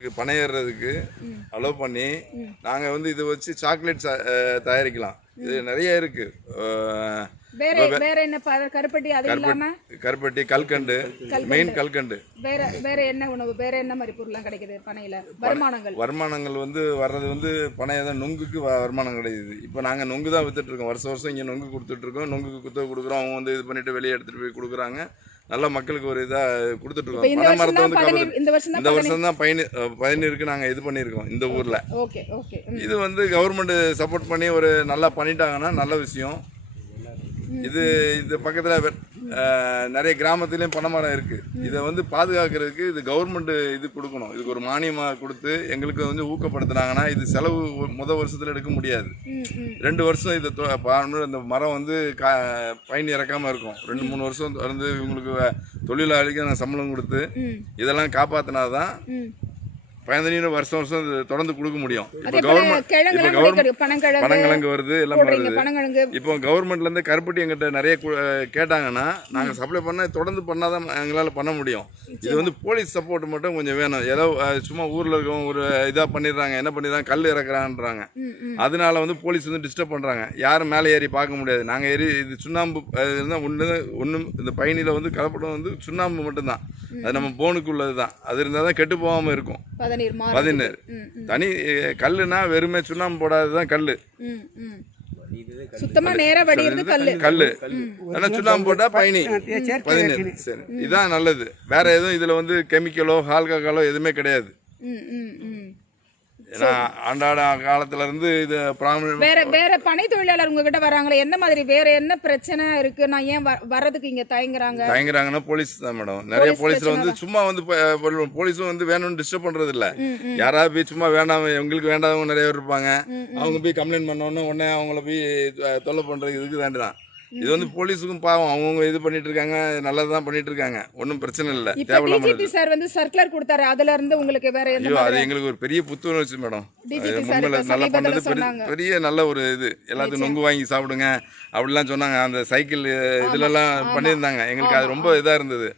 பனை ஏறுறதுக்கு அலோவ் பண்ணி நாங்கள் வந்து இதை வச்சு சாக்லேட் தயாரிக்கலாம். இது நிறைய இருக்கு. அஹ், வேற வேற என்ன ப- கருப்பட்டி அது இல்லாம? கருப்பட்டி கல்கண்டு மெயின் கல்கண்டு. வேற வேற என்ன உணவு? வேற என்ன மாதிரி பொருள்லாம் கிடைக்குது பனையில? வருமானங்கள். வருமானங்கள் வந்து வர்றது வந்து பனையை தான் நொங்குக்கு வருமானம் கிடைக்குது. இப்போ நாங்கள் நொங்கு தான் வித்துட்டு இருக்கோம். வருஷம் வருஷம் இங்கே நொங்கு கொடுத்துட்டு இருக்கோம். நொங்குக்கு குத்த கொடுக்குறோம். அவங்க வந்து இது பண்ணிட்டு வெளியே எடுத்துட்டு போய் கொடுக்குறாங்க. நல்ல மக்களுக்கு ஒரு இதாக கொடுத்துட்டு இருக்கோம். பனை மரத்தை வந்து இந்த வருஷம் இந்த வருஷம் தான் பயனி பயனிருக்கு நாங்கள் இது பண்ணியிருக்கோம் இந்த ஊரில். Okay okay. இது வந்து கவர்மெண்ட் சப்போர்ட் பண்ணி ஒரு நல்லா பண்ணிட்டாங்கன்னா நல்ல விஷயம். இது இது பக்கத்தில் நிறைய கிராமத்துலேயும் பனைமரம் இருக்குது இதை வந்து பாதுகாக்கிறதுக்கு இது கவர்மெண்ட் இது கொடுக்கணும். இதுக்கு ஒரு மானியமாக கொடுத்து எங்களுக்கு வந்து ஊக்கப்படுத்துனாங்கன்னா இது செலவு ஒ- முத வருஷத்தில் எடுக்க முடியாது. ரெண்டு வருஷம் இதை தொ- பாருங்க, இந்த மரம் வந்து கா பயன் இறக்காமல் இருக்கும். ரெண்டு மூணு வருஷம் வந்து இவங்களுக்கு தொழிலாளிக்கு நான் சம்பளம் கொடுத்து இதெல்லாம் காப்பாற்றினா தான் பயந்தனீர் வருஷம் வருஷம் தொடர்ந்து கொடுக்க முடியும். இப்போ கவர்மெண்ட் இப்போ கவர்மெண்ட் பனங்கிழங்கு வருது எல்லாமே வருது. இப்போ கவர்மெண்ட்ல இருந்து கருப்பட்டி எங்கிட்ட நிறைய கேட்டாங்கன்னா நாங்க சப்ளை பண்ண தொடர்ந்து பண்ணாதான் எங்களால பண்ண முடியும். இது வந்து போலீஸ் சப்போர்ட் மட்டும் கொஞ்சம் வேணும். ஏதோ சும்மா ஊர்ல இருக்கவங்க ஒரு இதா பண்ணிடுறாங்க என்ன பண்ணிடுறாங்க கல் இறக்குறான்றாங்க அதனால வந்து போலீஸ் வந்து டிஸ்டர்ப் பண்றாங்க. யாரும் மேலே ஏறி பார்க்க முடியாது. நாங்க ஏறி இது சுண்ணாம்பு இருந்தால் ஒன்று ஒன்றும் இந்த பயணியில் வந்து கலப்படம் வந்து சுண்ணாம்பு மட்டும்தான். அது நம்ம போனுக்கு உள்ளது தான் அது இருந்தால் தான் கெட்டு போகாமல் இருக்கும். பதினேழு தனி கல்லுனா வெறுமே சுண்ணாம்பு போடாதது தான் கல் ம் ம். சுத்தமா நேரா வடியிறது கல்லு. கல்லு. ஆனா சுண்ணாம்பு போட்டா பயணி. பதினேழு சரி. இதான் நல்லது. வேற எதுவும் இதுல வந்து கெமிக்கலோ ஆல்கஹாலோ எதுவுமே கிடையாது. ஏன்னா அன்றாட காலத்துல இருந்து இது பிராமண வேற வேற பனை தொழிலாளர் உங்ககிட்ட வராங்களே எந்த மாதிரி வேற என்ன பிரச்சனை இருக்கு? நான் ஏன் வர்றதுக்கு இங்க தயங்குறாங்க? தயங்குறாங்கன்னா போலீஸ் தான் மேடம் நிறைய போலீஸ்ல வந்து சும்மா வந்து போலீஸும் வந்து வேணும்னு டிஸ்டர்ப் பண்றது இல்ல யாராவது போய் சும்மா வேண்டாம் எங்களுக்கு வேண்டாதவங்க நிறைய பேர் இருப்பாங்க. அவங்க போய் கம்ப்ளைண்ட் பண்ணோன்னே உடனே அவங்கள போய் தொல்லை பண்றது இதுக்கு தாண்டி தான் இது வந்து போலீஸுக்கும் பாவம். அவங்கவுங்க இது பண்ணிட்டு இருக்காங்க நல்லது தான் பண்ணிட்டு இருக்காங்க ஒன்றும் பிரச்சனை இல்லை தேவையில்லாம சார் வந்து சர்க்குலர் கொடுத்தாரு. அதுல இருந்து உங்களுக்கு வேற ஐயோ அது எங்களுக்கு ஒரு பெரிய புத்துணர்ச்சி மேடம் நல்லா பண்ணது பெரிய நல்ல ஒரு இது. எல்லாத்துக்கும் நொங்கு வாங்கி சாப்பிடுங்க. அப்படிலாம் சொன்னாங்க. அந்த சைக்கிள் இதுலலாம் பண்ணியிருந்தாங்க. எங்களுக்கு அது ரொம்ப இதாக இருந்தது.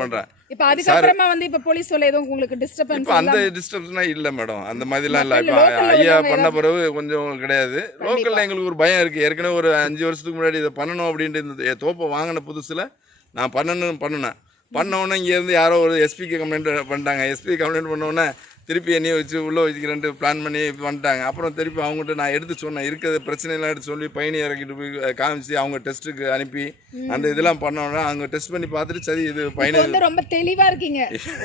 பண்ணுறேன் இப்ப அதுக்கப்புறமா வந்து இப்ப போலீஸ் சொல்ல எதுவும் உங்களுக்கு டிஸ்டர்பன்ஸ் இப்போ அந்த டிஸ்டர்ப்ஸ்னா இல்லை மேடம் அந்த மாதிரிலாம் இல்லை. இப்போ ஐயா பண்ண பிறகு கொஞ்சம் கிடையாது. லோக்கலில் எங்களுக்கு ஒரு பயம் இருக்குது ஏற்கனவே ஒரு அஞ்சு வருஷத்துக்கு முன்னாடி இதை பண்ணணும் அப்படின்ட்டு இந்த தோப்பை வாங்கின புதுசில் நான் பண்ணணும்னு பண்ணினேன் பண்ண உடனே இங்கேருந்து யாரோ ஒரு எஸ்பிக்கு கம்ப்ளைண்ட் பண்ணிட்டாங்க. எஸ்பி கம்ப்ளைண்ட் பண்ண உடனே திருப்பி என்னைய வச்சு உள்ளே வச்சுக்கிறேன்ட்டு பிளான் பண்ணி பண்ணிட்டாங்க அப்புறம் திருப்பி அவங்ககிட்ட நான் எடுத்து சொன்னேன். இருக்கிற பிரச்சனைலாம் எடுத்து சொல்லி பயணி இறக்கிட்டு போய் காமிச்சு அவங்க டெஸ்ட்டுக்கு அனுப்பி. அந்த இதெல்லாம் பண்ண உடனே அவங்க டெஸ்ட் பண்ணி பார்த்துட்டு சரி இது பயணி இப்ப வந்து ரொம்ப தெளிவா இருக்கீங்க.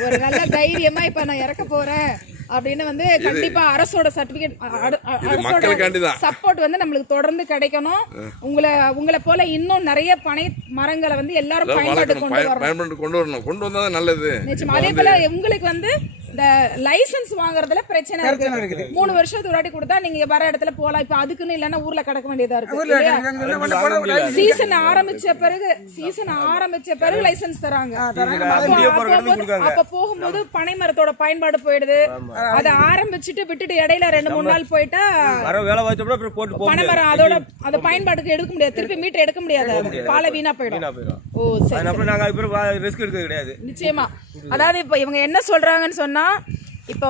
ஒரு நல்ல தைரியமா இப்ப நான் இறக்க போறேன் அப்படின்னு வந்து கண்டிப்பா அரசோட சர்டிபிகேட் அரசோட. சப்போர்ட் வந்து நம்மளுக்கு தொடர்ந்து கிடைக்கணும். உங்களை உங்களை போல இன்னும் நிறைய பனை மரங்களை வந்து எல்லாரும் பயன்பாட்டு கொண்டு வரணும். கொண்டு வரணும். கொண்டு வந்தால் தான் நல்லது. நிச்சயமா. அதே போல உங்களுக்கு வந்து இந்த லைசென்ஸ் வாங்குறதுல பிரச்சனை இருக்கு. மூணு வருஷத்துக்கு ஒரு வாட்டி கொடுத்தா நீங்க வர இடத்துல போலாம் இப்ப அதுக்குன்னு இல்லன்னா ஊர்ல கிடக்க வேண்டியதா இருக்கு? சீசன் ஆரம்பிச்ச பிறகு சீசன் ஆரம்பிச்ச பிறகு லைசென்ஸ் தராங்க. அப்போ- போகும்போது பனை மரத்தோட பயன்பாடு போயிடுது. அதை ஆரம்பிச்சுட்டு விட்டுட்டு இடையில ரெண்டு மூணு நாள் போயிட்டா வர வேலை வாய்ச்சப்பட அப்புறம் போட்டு போக பனை மரம் அதோட அந்த பயன்பாட்டுக்கு எடுக்க முடியாது. திருப்பி மீட்டர் எடுக்க முடியாது. பாலை வீணா போயிடும். போயிடும். ஓ சரி ரிஸ்க் எடுக்கிறது கிடையாது. நிச்சயமா. அதாவது இப்போ இவங்க என்ன சொல்றாங்கன்னு சொன்னா இப்போ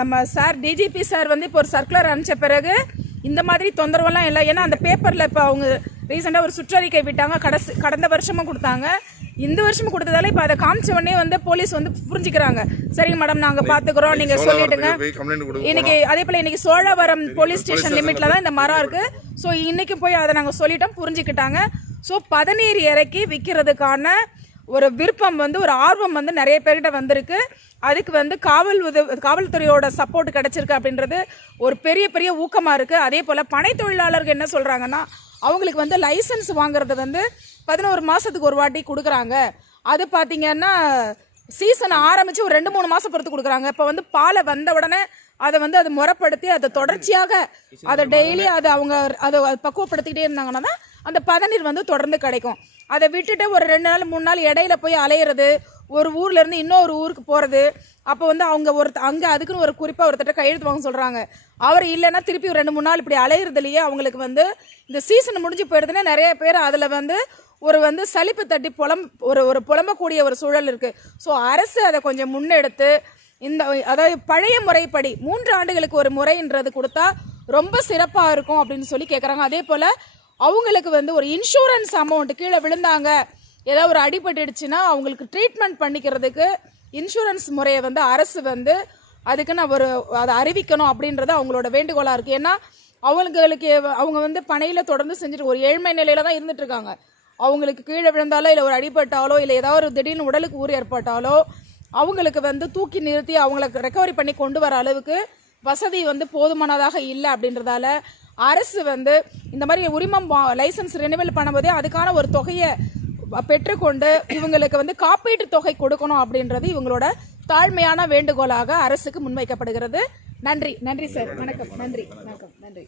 நம்ம சார் டிஜிபி சார் வந்து இப்போ ஒரு சர்க்குலர் அனுப்பிச்ச பிறகு இந்த மாதிரி தொந்தரவெல்லாம் இல்லை. ஏன்னா அந்த பேப்பரில் இப்போ அவங்க ரீசெண்டாக ஒரு சுற்றறிக்கை விட்டாங்க. கடைசி கடந்த வருஷமும் கொடுத்தாங்க. இந்த வருஷமும் கொடுத்ததால இப்போ அதை காமிச்ச உடனே வந்து போலீஸ் வந்து புரிஞ்சுக்கிறாங்க. சரிங்க மேடம் நாங்கள் பார்த்துக்குறோம் நீங்கள் கொடுக்க இன்னைக்கு அதே போல இன்னைக்கு சோழவரம் போலீஸ் ஸ்டேஷன் லிமிட்ல தான் இந்த மரம் இருக்கு. ஸோ இன்னைக்கு போய் அதை நாங்கள் சொல்லிட்டோம். புரிஞ்சுக்கிட்டாங்க. ஸோ பதநீர் இறக்கி விற்கிறதுக்கான ஒரு விருப்பம் வந்து ஒரு ஆர்வம் வந்து நிறைய பேர்கிட்ட வந்திருக்கு. அதுக்கு வந்து காவல் உதவி காவல்துறையோட சப்போர்ட் கிடைச்சிருக்கு அப்படின்றது ஒரு பெரிய பெரிய ஊக்கமாக இருக்குது அதே போல் பனை தொழிலாளர்கள் என்ன சொல்கிறாங்கன்னா அவங்களுக்கு வந்து லைசன்ஸ் வாங்குறது வந்து பதினோரு மாதத்துக்கு ஒரு வாட்டி கொடுக்குறாங்க. அது பார்த்தீங்கன்னா சீசன் ஆரம்பிச்சு ஒரு ரெண்டு மூணு மாசம் பொறுத்து கொடுக்குறாங்க. இப்போ வந்து பாலை வந்த உடனே அதை வந்து அதை முறைப்படுத்தி அதை தொடர்ச்சியாக அதை டெய்லி அதை அவங்க அதை பக்குவப்படுத்திக்கிட்டே இருந்தாங்கன்னா தான் அந்த பதநீர் வந்து தொடர்ந்து கிடைக்கும். அதை விட்டுட்டு ஒரு ரெண்டு நாள் மூணு நாள் இடையில போய் அலையிறது ஒரு ஊர்ல இருந்து இன்னொரு ஊருக்கு போறது. அப்போ வந்து அவங்க ஒரு அங்க அதுக்குன்னு ஒரு குறிப்பா ஒருத்தட்ட கையெழுத்து வாங்க சொல்றாங்க. அவர் இல்லைன்னா திருப்பி ஒரு ரெண்டு மூணு நாள் இப்படி அலையிறதுலயே அவங்களுக்கு வந்து இந்த சீசன் முடிஞ்சு போயிடுதுன்னா நிறைய பேர் அதுல வந்து ஒரு வந்து சலிப்பு தட்டி புலம் ஒரு ஒரு புலம்பக்கூடிய ஒரு சூழல் இருக்கு. ஸோ அரசு அதை கொஞ்சம் முன்னெடுத்து இந்த அதாவது பழைய முறைப்படி மூன்று ஆண்டுகளுக்கு ஒரு முறைன்றது கொடுத்தா ரொம்ப சிறப்பாக இருக்கும் அப்படின்னு சொல்லி கேட்குறாங்க அதே போல் அவங்களுக்கு வந்து ஒரு இன்சூரன்ஸ் அமௌண்ட் கீழே விழுந்தாங்க. ஏதாவது ஒரு அடிபட்டுடுச்சுன்னா அவங்களுக்கு ட்ரீட்மெண்ட் பண்ணிக்கிறதுக்கு இன்சூரன்ஸ் முறையை வந்து அரசு வந்து அதுக்குன்னு ஒரு அதை அறிவிக்கணும் அப்படின்றது அவங்களோட வேண்டுகோளாக இருக்குது ஏன்னா அவங்களுக்கு அவங்க வந்து பனையில் தொடர்ந்து செஞ்சுட்டு ஒரு ஏழ்மை நிலையில தான் இருந்துட்டு இருக்காங்க. அவங்களுக்கு கீழே விழுந்தாலோ இல்லை ஒரு அடிபட்டாலோ இல்லை ஏதாவது ஒரு திடீர்னு உடலுக்கு ஊர் ஏற்பட்டாலோ அவங்களுக்கு வந்து தூக்கி நிறுத்தி அவங்களுக்கு ரெக்கவரி பண்ணி கொண்டு வர அளவுக்கு வசதி வந்து போதுமானதாக இல்லை அப்படின்றதால அரசு வந்து இந்த மாதிரி உரிமம் லைசன்ஸ் ரினிவல் பண்ணும்போதே அதுக்கான ஒரு தொகையை பெற்றுக்கொண்டு இவங்களுக்கு வந்து காப்பீட்டு தொகை கொடுக்கணும் அப்படின்றது இவங்களோட தாழ்மையான வேண்டுகோளாக அரசுக்கு முன்வைக்கப்படுகிறது. நன்றி. நன்றி சார் வணக்கம். நன்றி. வணக்கம். நன்றி.